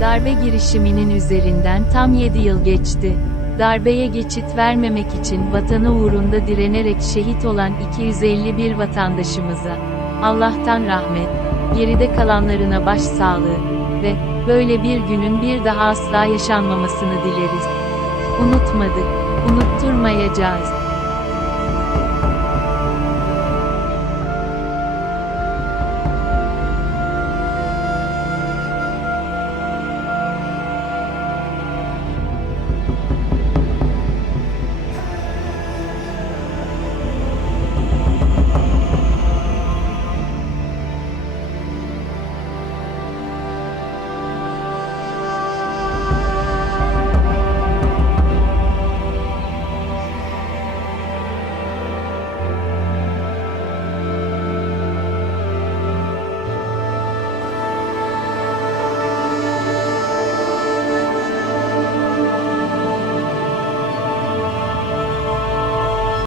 Darbe girişiminin üzerinden tam 7 yıl geçti. Darbeye geçit vermemek için vatanı uğrunda direnerek şehit olan 251 vatandaşımıza Allah'tan rahmet, geride kalanlarına başsağlığı ve böyle bir günün bir daha asla yaşanmamasını dileriz. Unutmadık, unutturmayacağız.